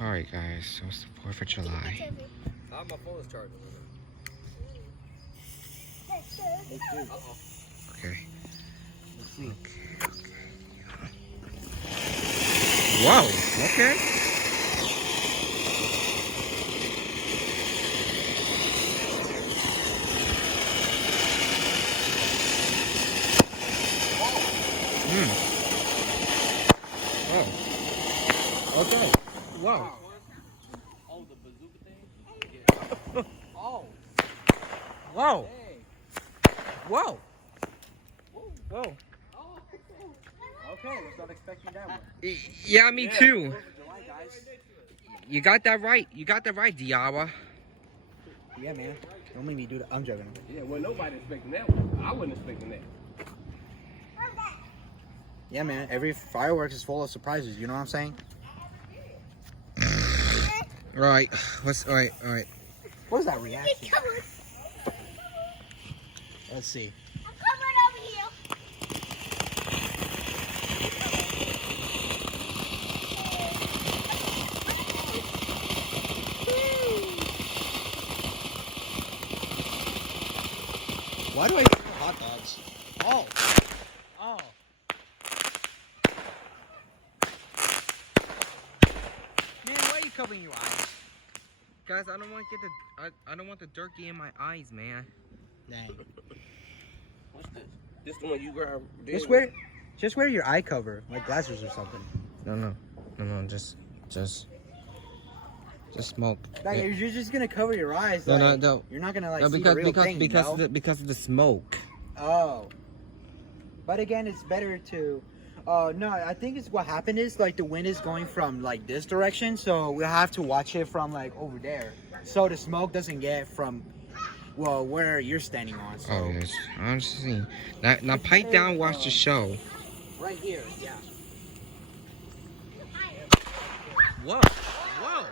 Alright guys, so it's the 4th of July. My phone is charging. Okay. Let's see. Okay. Whoa, okay. Oh. Okay. Wow. Oh, the bazooka thing? Yeah. Oh. Whoa. Dang. Whoa. Whoa. Whoa. Oh. Okay, was not expecting that one. Yeah, me too. 4th of July, guys. You got that right. You got that right, Diawa. Yeah, man. Don't make me do that. I'm joking. Yeah, well, nobody expecting that one. I wasn't expecting that. Yeah, man. Every fireworks is full of surprises. You know what I'm saying? Alright. Alright. What is that reaction? Let's see. Why do I feel hot dogs? Oh. Oh. Man, why are you covering your eyes? Guys, I don't want to get the I don't want the dirt in my eyes, man. Dang. What's this? This the one you grabbed? Just wear your eye cover, like glasses or something. No, just smoke. Like, you're just gonna cover your eyes. No, like, no. You're not gonna like No, see the real thing, because you know? because of the smoke. Oh. But again, it's better to. No, I think it's what happened is like the wind is going from like this direction, so we'll have to watch it from like over there, so the smoke doesn't get from, well, where you're standing on. So. Oh yes, I'm just seeing. Now pipe down, watch the show. Right here, yeah. Whoa, whoa.